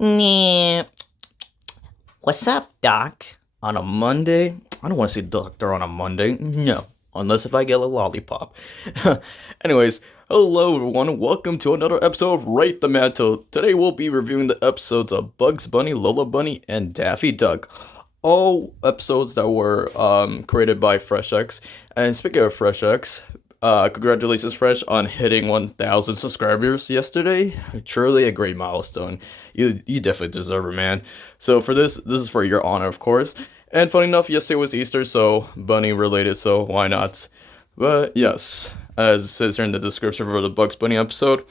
Nah. What's up, Doc? On a Monday? I don't want to see Doctor on a Monday. No. Unless if I get a lollipop. Anyways, hello everyone. Welcome to another episode of Rate the Mantle. Today we'll be reviewing the episodes of Bugs Bunny, Lola Bunny, and Daffy Duck. All episodes that were created by FreshX. And speaking of FreshX, congratulations, Fresh, on hitting 1,000 subscribers yesterday. Truly a great milestone. You definitely deserve it, man. So for this is for your honor, of course. And funny enough, yesterday was Easter, so bunny related, so why not? But yes, as it says here in the description for the Bugs Bunny episode,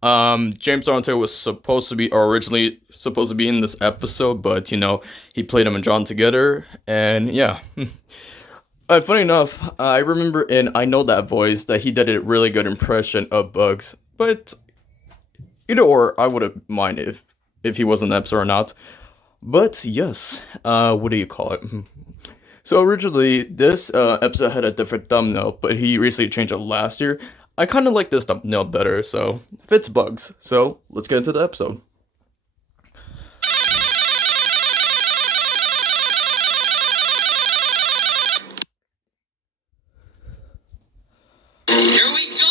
James Arnold was supposed to be, or originally supposed to be in this episode, but he played him and John together, and yeah. Funny enough, I remember in I Know That Voice that he did a really good impression of Bugs, but either or, I wouldn't mind if he was in the episode or not. But yes, what do you call it? So originally, this episode had a different thumbnail, but he recently changed it last year. I kind of like this thumbnail better, so fits Bugs. So let's get into the episode. Here we go!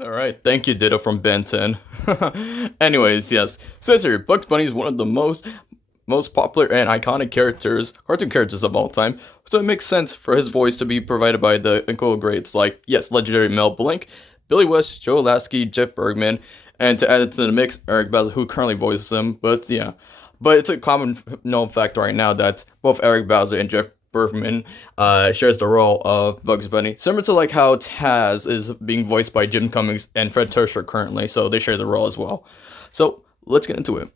Alright, thank you, Ditto from Ben 10. Anyways, yes. Says here, Bugs Bunny is one of the most popular and iconic cartoon characters of all time, so it makes sense for his voice to be provided by the incredible greats like, yes, legendary Mel Blanc, Billy West, Joe Lasky, Jeff Bergman, and to add it to the mix, Eric Bauza, who currently voices him, but yeah. But it's a common known fact right now that both Eric Bauza and Jeff Bergman shares the role of Bugs Bunny, similar to like how Taz is being voiced by Jim Cummings and Fred Tersher currently, so they share the role as well. So let's get into it.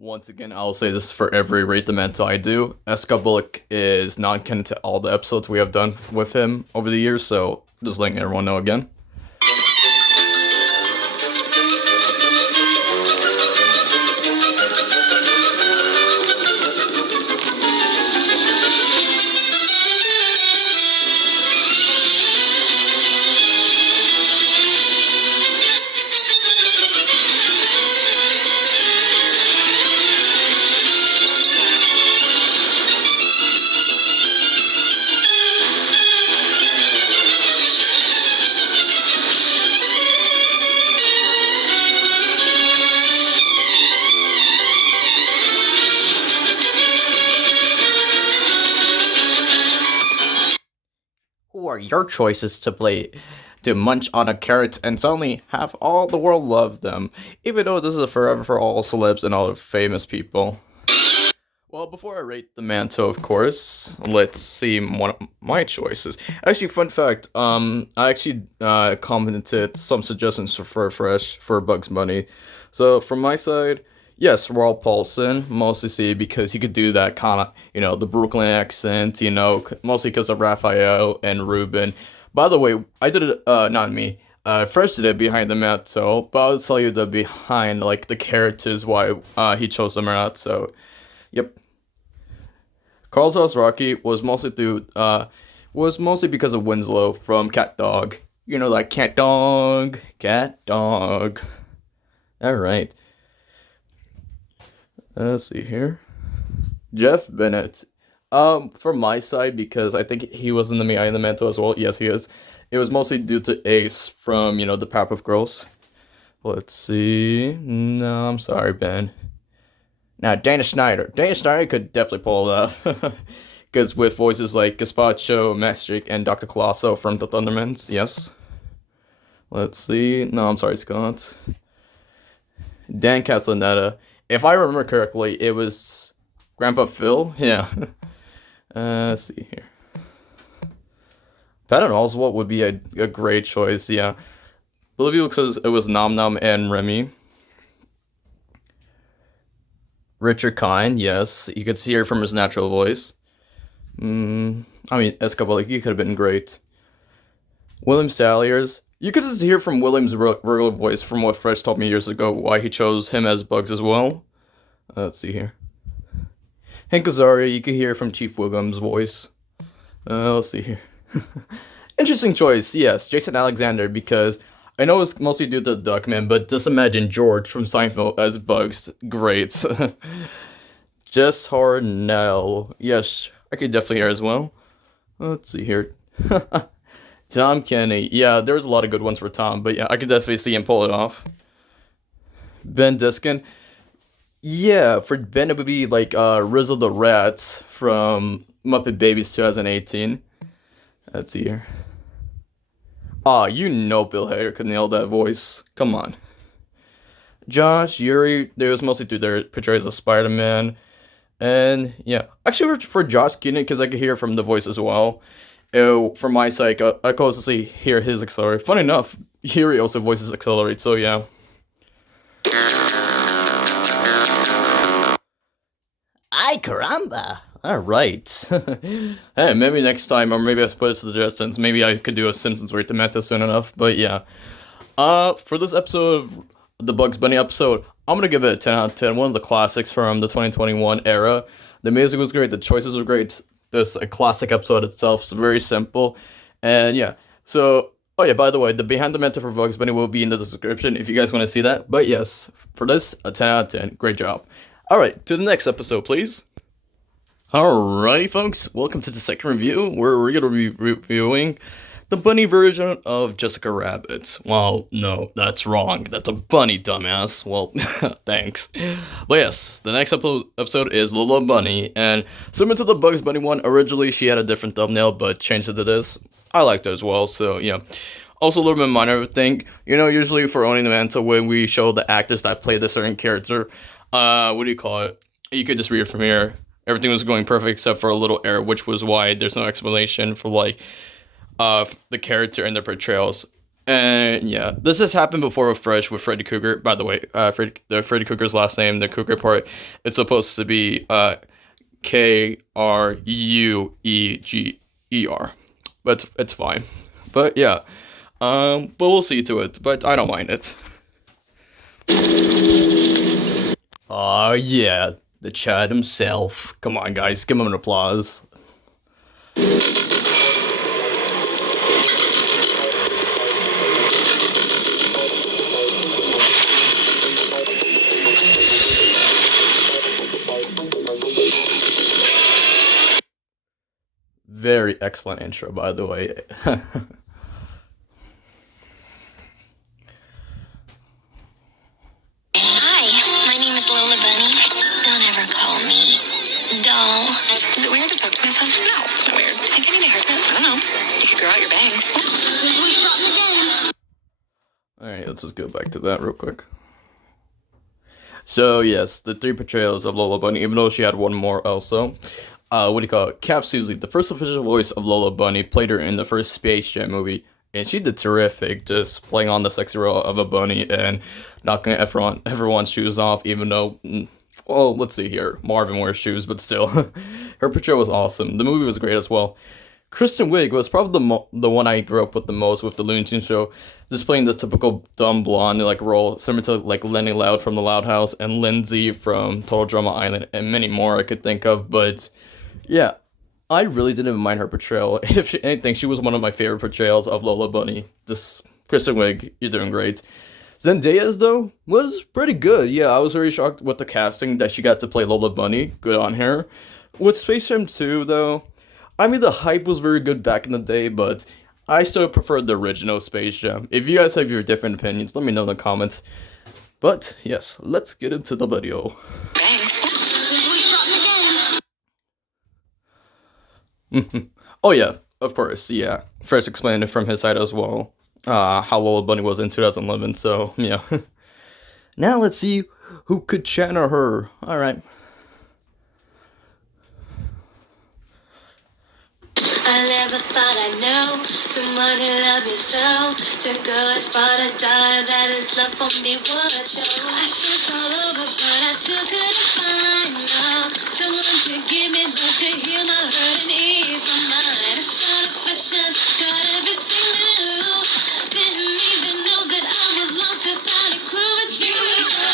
Once again, I'll say this for every Rate the Mantle I do. Bullock is non-canon to all the episodes we have done with him over the years, so just letting everyone know again. Who are your choices to munch on a carrot and suddenly have all the world love them, even though this is a forever for all celebs and all the famous people? Well, before I rate the Mantle, of course, let's see one of my choices. Actually, fun fact, I actually commented some suggestions for Fresh for Bugs Bunny. So from my side, yes, Raul Paulson, mostly see because he could do that kind of, the Brooklyn accent, mostly because of Raphael and Ruben. By the way, I did it, not me. Fresh did it behind the Mantle, but I'll tell you the behind, like the characters, why he chose them or not. So, yep. Carl's House Rocky was mostly because of Winslow from Cat Dog. You know, like cat dog, cat dog. All right. Let's see here. Jeff Bennett. From my side, because I think he was in the Eye of the Mantle as well. Yes, he is. It was mostly due to Ace from, the Powerpuff Girls. Let's see. No, I'm sorry, Ben. Now, Dana Schneider. Dana Schneider could definitely pull it off. Because with voices like Gazpacho, Magic, and Dr. Colosso from the Thundermans, yes. Let's see. No, I'm sorry, Scott. Dan Castellaneta. If I remember correctly, it was Grandpa Phil. Yeah. Let's see here. Patton Oswalt would be a great choice. Yeah. Bolivia says it was Nom Nom and Remy. Richard Kind, yes. You could hear from his natural voice. I mean, Escobar, he could have been great. William Saliers. You could just hear from William's regular voice from what Fresh told me years ago why he chose him as Bugs as well. Let's see here. Hank Azaria, you could hear from Chief Wiggum's voice. Let's see here. Interesting choice, yes. Jason Alexander, because I know it's mostly due to Duckman, but just imagine George from Seinfeld as Bugs. Great. Jess Harnell. Yes, I could definitely hear as well. Let's see here. Tom Kenny. Yeah, there's a lot of good ones for Tom, but yeah, I could definitely see him pull it off. Ben Diskin. Yeah, for Ben it would be like Rizzle the Rat from Muppet Babies 2018. Let's see here. You know Bill Hader could nail that voice. Come on. Josh, Yuri, they was mostly through their portrayals of Spider-Man. And yeah, actually for Josh Keaton, because I could hear from the voice as well. From my side, I could also hear his Accelerate. Funny enough, Yuri also voices Accelerate, so yeah. Ay caramba! Alright. Hey, maybe next time, or maybe I put suggestions. Maybe I could do a Simpsons Rate the Mantle soon enough, but yeah. For this episode of the Bugs Bunny episode, I'm gonna give it a 10 out of 10. One of the classics from the 2021 era. The music was great, the choices were great. This a classic episode itself, it's very simple. And yeah, so, oh yeah, by the way, the Behind the Mantle for Bugs Bunny will be in the description if you guys want to see that. But yes, for this, a 10 out of 10. Great job. Alright, to the next episode, please. Alrighty, folks, welcome to the second review, where we're going to be reviewing the bunny version of Jessica Rabbit. Well, no, that's wrong. That's a bunny, dumbass. Well, thanks. But yes, the next episode is Lola Bunny, and similar to the Bugs Bunny one, originally she had a different thumbnail, but changed it to this. I liked it as well, so yeah. Also, a little bit minor thing, usually for Owning the Mantle, when we show the actors that played a certain character, what do you call it? You could just read it from here. Everything was going perfect except for a little error, which was why there's no explanation for the character and their portrayals. And yeah, this has happened before with Fresh with Freddy Krueger. By the way, Freddy Krueger's last name, the Krueger part, it's supposed to be Krueger, but it's fine. But yeah, but we'll see to it. But I don't mind it. Oh yeah. The Chad himself. Come on, guys, give him an applause. Very excellent intro, by the way. Is it weird to talk to myself? No, it's not weird. Do you think I need a haircut? I don't know. You could grow out your bangs. Simply shot again. Alright, let's just go back to that real quick. So, yes, the three portrayals of Lola Bunny, even though she had one more also. What do you call it? Cap Susie, the first official voice of Lola Bunny, played her in the first Space Jam movie. And she did terrific, just playing on the sexy role of a bunny and knocking everyone's shoes off, even though... Well, let's see here. Marvin wears shoes, but still. Her portrayal was awesome. The movie was great as well. Kristen Wiig was probably the one I grew up with the most with the Looney Tunes show. Just playing the typical dumb blonde role, similar to Lenny Loud from The Loud House and Lindsay from Total Drama Island and many more I could think of. But Yeah, I really didn't mind her portrayal. If anything, she was one of my favorite portrayals of Lola Bunny. Just Kristen Wiig, you're doing great. Zendaya's though was pretty good. Yeah, I was very shocked with the casting that she got to play Lola Bunny. Good on her. With Space Jam 2 though, I mean the hype was very good back in the day, but I still preferred the original Space Jam. If you guys have your different opinions, let me know in the comments. But yes, let's get into the video. Oh yeah, of course, yeah. Fresh explained it from his side as well. How Lola Bunny was in 2011. So yeah. Now let's see who could channel her. All right. I never thought I'd know someone who loved me so. To go as far to die, that his love for me would show. I searched all over, but I still couldn't find no someone to give me love, to heal my hurt and ease my mind. I sought affection, tried everything new. Didn't even know that I was lost without a clue, but you would go.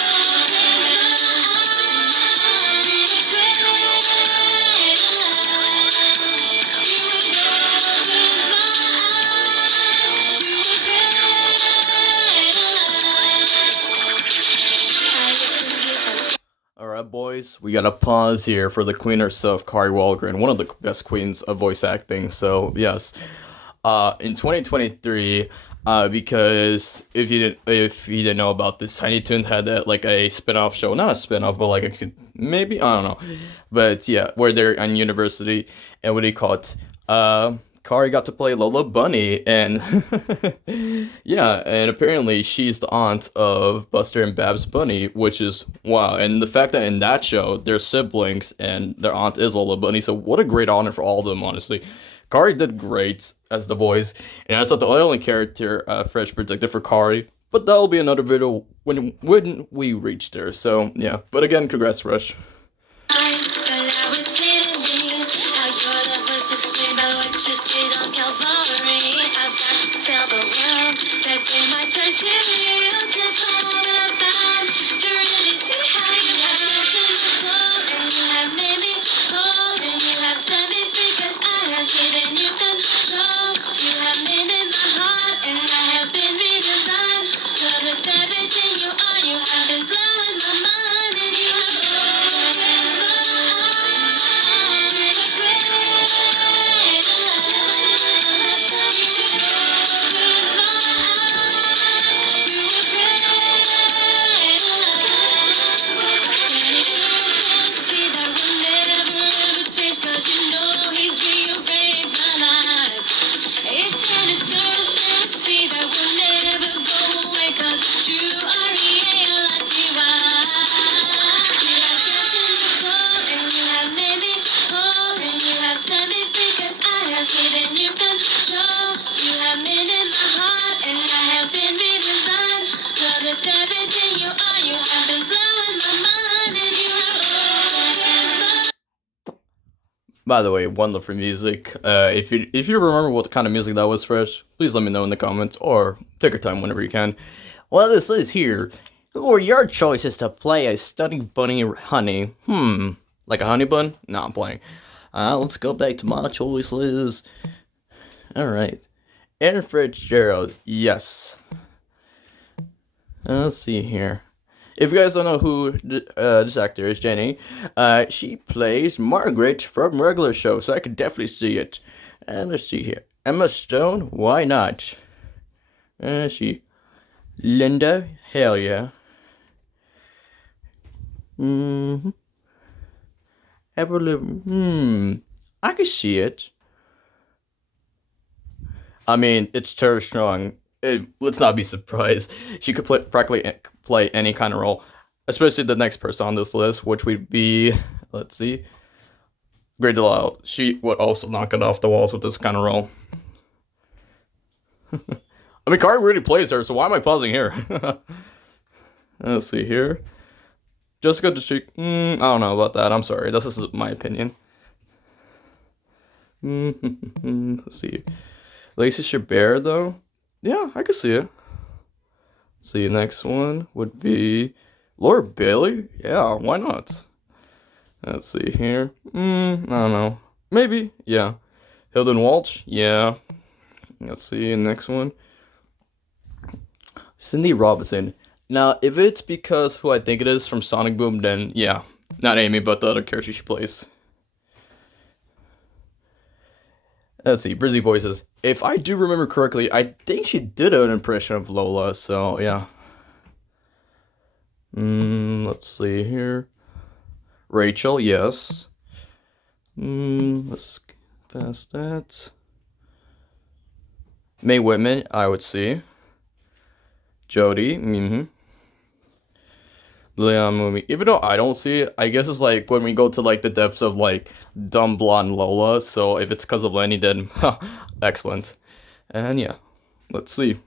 Alright, boys, we gotta pause here for the queen herself, Kari Wahlgren, one of the best queens of voice acting. So, yes, in 2023, because if you didn't know about this, Tiny Toons had that like a spin-off show, not a spin-off, but like maybe I don't know, but yeah, where they're on university, and what do you call it? Kari got to play Lola Bunny, and yeah, and apparently she's the aunt of Buster and Babs Bunny, which is wow. And the fact that in that show they're siblings and their aunt is Lola Bunny, so what a great honor for all of them, honestly. Kari did great as the voice, and that's not the only character Fresh predicted for Kari, but that'll be another video when we reach there. So yeah, but again, congrats, Fresh. By the way, wonderful music. If you remember what kind of music that was, Fresh, please let me know in the comments or take your time whenever you can. Well, this is here. Who are your choices to play a stunning bunny honey? Like a honey bun? No, I'm playing. Let's go back to my choices. All right, Aaron Fitzgerald. Yes. Let's see here. If you guys don't know who this actor is, Jenny, she plays Margaret from regular show, so I could definitely see it. And let's see here. Emma Stone, why not? She Linda, hell yeah. Evelyn, I could see it. I mean, it's Tara Strong. Let's not be surprised. She could practically play any kind of role, especially the next person on this list, which would be, let's see, Great Delisle. She would also knock it off the walls with this kind of role. I mean, Kari really plays her, so why am I pausing here? Let's see here. Jessica District. I don't know about that. I'm sorry. This is my opinion. Let's see. Lacey Chabert, though. Yeah, I can see it. See, next one would be Laura Bailey. Yeah, why not? Let's see here. I don't know. Maybe, yeah. Hilden Walsh, yeah. Let's see, next one. Cindy Robinson. Now, if it's because who I think it is from Sonic Boom, then yeah. Not Amy, but the other character she plays. Let's see, Brizzy voices. If I do remember correctly, I think she did an impression of Lola, so yeah. Let's see here. Rachel, yes. Let's pass that. Mae Whitman, I would see. Jody, Leon movie. Even though I don't see it, I guess it's like when we go to like the depths of like dumb blonde Lola. So if it's because of Lenny, then excellent. And yeah, let's see.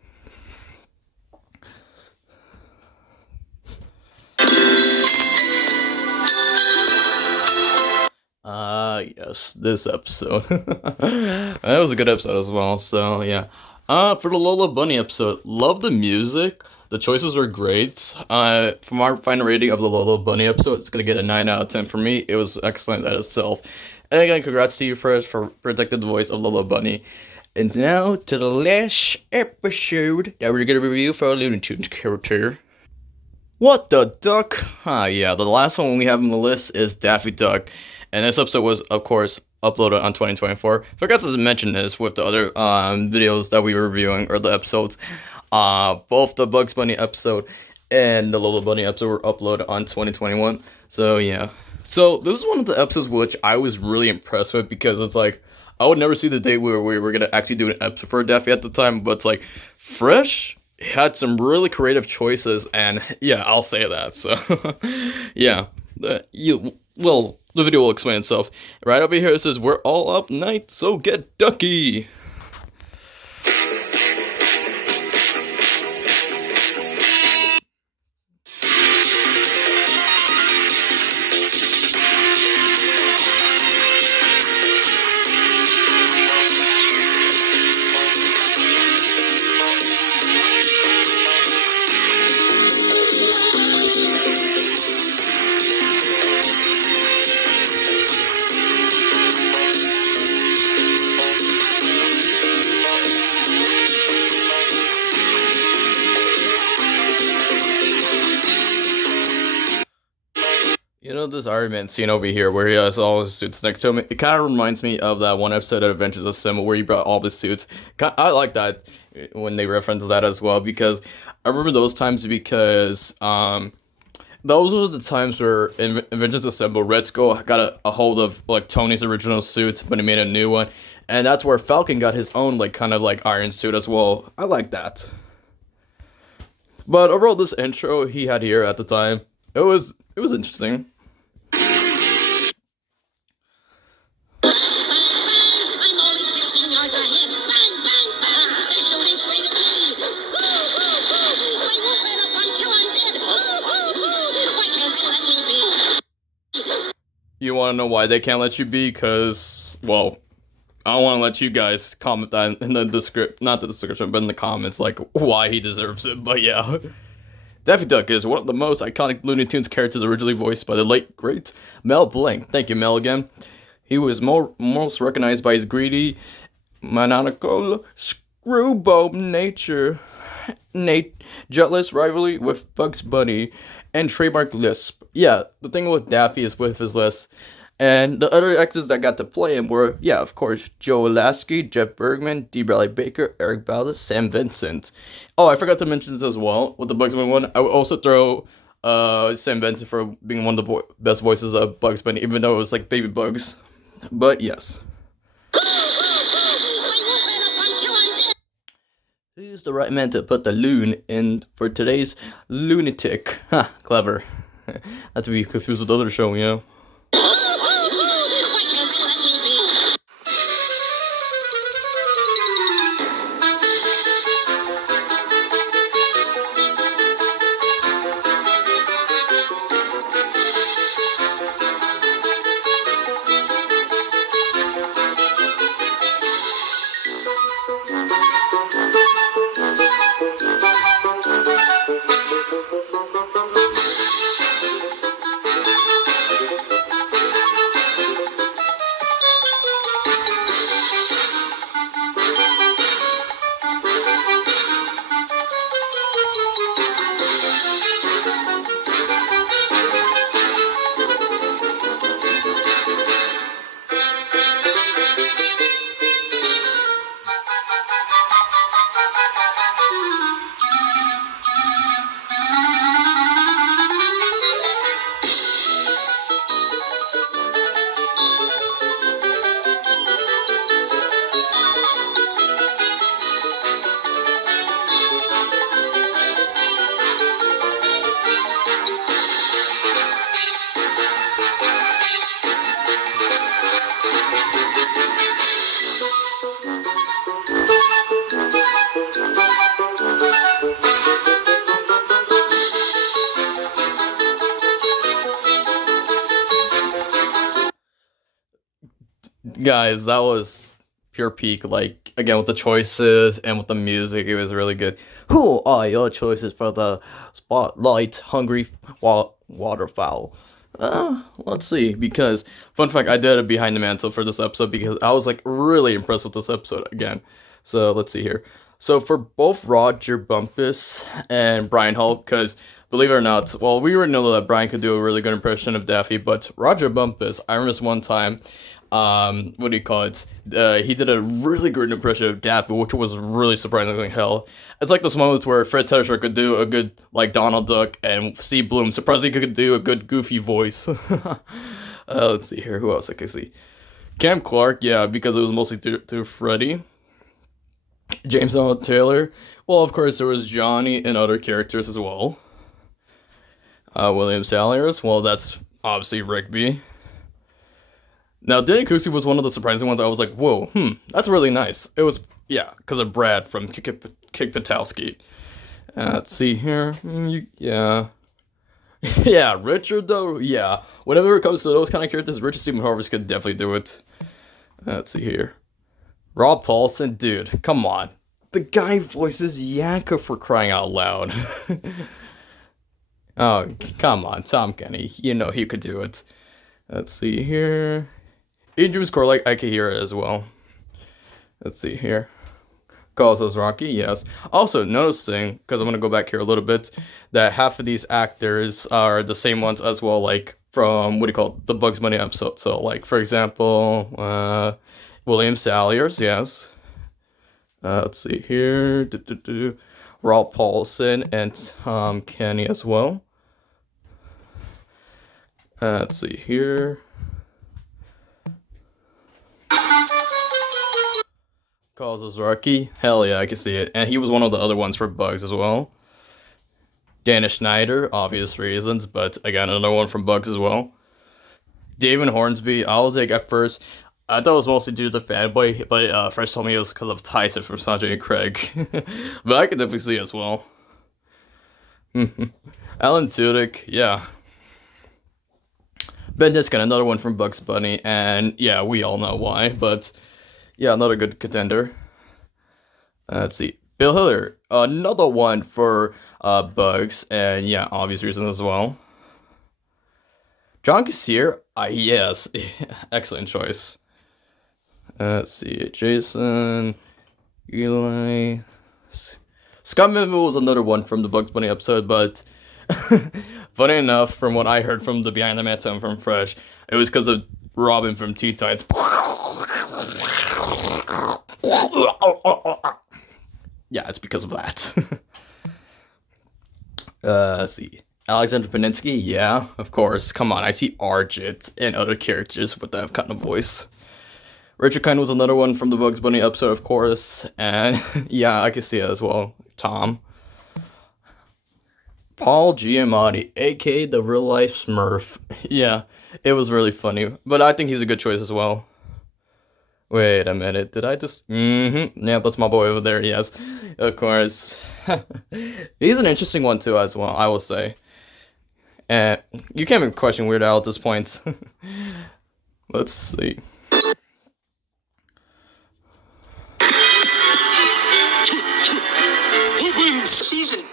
Yes, this episode. That was a good episode as well. So yeah. For the Lola Bunny episode, love the music. The choices were great. From our final rating of the Lola Bunny episode, it's gonna get a 9 out of 10 for me. It was excellent at itself. And again, congrats to you first for protecting the voice of Lola Bunny. And now to the last episode that we're gonna review for our Looney Tunes character. What the duck? Yeah, the last one we have on the list is Daffy Duck. And this episode was, of course, uploaded on 2024. Forgot to mention this with the other videos that we were reviewing, or the episodes. Both the Bugs Bunny episode and the Lola Bunny episode were uploaded on 2021. So, yeah. So, this is one of the episodes which I was really impressed with because it's like, I would never see the day where we were going to actually do an episode for Daffy at the time, but it's like, fresh, had some really creative choices, and yeah, I'll say that. So, yeah, the video will explain itself. Right over here it says, "We're all up night, so get ducky." You know this Iron Man scene over here where he has all his suits next to him? It kind of reminds me of that one episode of Adventures of Sim where he brought all his suits. I like that when they reference that as well because I remember those times because those were the times where in Adventures Assemble, Red Skull got a hold of like Tony's original suits, but he made a new one, and that's where Falcon got his own like kind of like iron suit as well. I like that. But overall, this intro he had here at the time, it was interesting. I'm only 16 yards ahead. Bang, bang, bang. They're shooting straight at me. I won't let up until I'm dead. Why can't they let me be? You want to know why they can't let you be? Because, well, I don't want to let you guys comment that in the description, not the description, but in the comments, like, why he deserves it. But yeah. Daffy Duck is one of the most iconic Looney Tunes characters originally voiced by the late, great Mel Blanc. Thank you, Mel, again. He was most recognized by his greedy, maniacal, screwball nature, jealous rivalry with Bugs Bunny, and trademark lisp. Yeah, the thing with Daffy is with his lisp. And the other actors that got to play him were, yeah, of course, Joe Lasky, Jeff Bergman, D. Bradley Baker, Eric Bauza, Sam Vincent. Oh, I forgot to mention this as well with the Bugs Bunny one. I would also throw Sam Vincent for being one of the best voices of Bugs Bunny, even though it was like Baby Bugs. But yes. Who's the right man to put the loon in for today's lunatic? Ha, clever. Not to be confused with the other show, you know? Guys, that was pure peak. Like, again, with the choices and with the music, it was really good. Who are your choices for the spotlight hungry waterfowl? Let's see. Because, fun fact, I did a behind the mantle for this episode because I was like really impressed with this episode again. So let's see here. So for both Roger Bumpus and Brian Hull, because believe it or not, well, we already know that Brian could do a really good impression of Daffy, but Roger Bumpus, I remember this one time, what do you call it? He did a really good impression of Daffy, which was really surprising as hell. It's like those moments where Fred Tetrash could do a good, like, Donald Duck, and Steve Bloom surprisingly could do a good Goofy voice. Let's see here, who else I can see? Cam Clark, yeah, because it was mostly through Freddy. James Arnold Taylor. Well, of course, there was Johnny and other characters as well. William Saliers. Well, that's obviously Rigby. Now, Danny Kusi was one of the surprising ones. I was like, whoa, that's really nice. It was, yeah, because of Brad from Kick Patowski. Let's see here. Yeah. Yeah, Richard, though, yeah. Whenever it comes to those kind of characters, Richard Stephen Harvest could definitely do it. Let's see here. Rob Paulson, dude, come on. The guy voices Yakko for crying out loud. Oh, come on, Tom Kenny. You know he could do it. Let's see here. Adrian's core, like, I can hear it as well. Let's see here. Calls us Rocky, yes. Also, noticing, because I'm going to go back here a little bit, that half of these actors are the same ones as well, like, from, what do you call it, the Bugs Bunny episode. So, like, for example, William Saliers, yes. Let's see here. Rob Paulson and Tom Kenny as well. Let's see here. Calls Ozarki. Hell yeah, I can see it. And he was one of the other ones for Bugs as well. Dana Schneider, obvious reasons, but again, another one from Bugs as well. David Hornsby, I was like, at first, I thought it was mostly due to fanboy, but first told me it was because of Tyson from Sanjay and Craig. But I could definitely see it as well. Alan Tudyk, yeah. Ben Niskin, another one from Bugs Bunny, and yeah, we all know why, but yeah, another good contender. Let's see. Bill Hiller, another one for Bugs, and yeah, obvious reasons as well. John Kassir, yes, excellent choice. Let's see, Jason, Eli, Scott Minville was another one from the Bugs Bunny episode, but funny enough, from what I heard from the Behind the Mantle and from Fresh, it was because of Robin from Teen Titans. Yeah, it's because of that. Let's see. Alexander Paninsky, yeah, of course. Come on, I see Arjit and other characters with that kind of voice. Richard Kind was another one from the Bugs Bunny episode, of course. And yeah, I can see it as well. Tom. Paul Giamatti, aka the real life Smurf. Yeah, it was really funny. But I think he's a good choice as well. Wait a minute, did I just... Yeah, that's my boy over there, yes. Of course. He's an interesting one too as well, I will say. And you can't even question Weird Al at this point. Let's see. Season.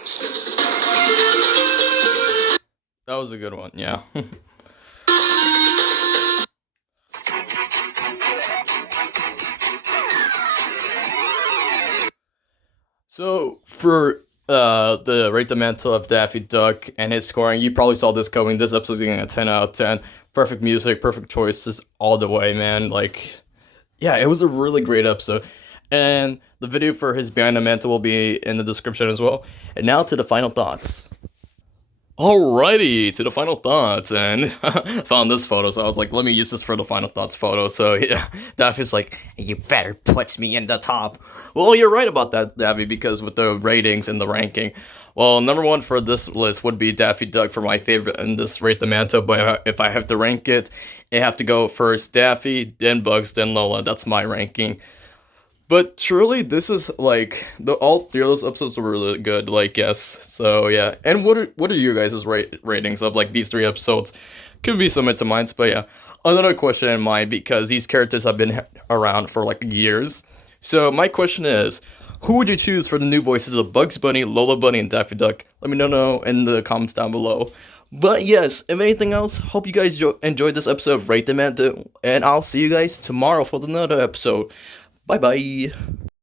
That was a good one, yeah. So, for the Rate the Mantle of Daffy Duck and his scoring, you probably saw this coming. This episode's getting a 10 out of 10. Perfect music, perfect choices all the way, man. Like, yeah, it was a really great episode. And the video for his Behind the Mantle will be in the description as well. And now to the final thoughts. Alrighty, to the final thoughts, and found this photo, so I was like, let me use this for the final thoughts photo. So yeah, Daffy's like, you better put me in the top. Well, you're right about that, Daffy, because with the ratings and the ranking, well, number one for this list would be Daffy Duck for my favorite in this Rate the Mantle, but if I have to rank it, I have to go first Daffy, then Bugs, then Lola. That's my ranking. But truly, this is like all three of those episodes were really good. Like, yes, so yeah. And what are you guys' ratings of like these three episodes? Could be similar to mine, but yeah. another question in mind because these characters have been around for like years. So my question is, who would you choose for the new voices of Bugs Bunny, Lola Bunny, and Daffy Duck? Let me know in the comments down below. But yes, if anything else, hope you guys enjoyed this episode of Rate the Mantle, and I'll see you guys tomorrow for another episode. Bye bye.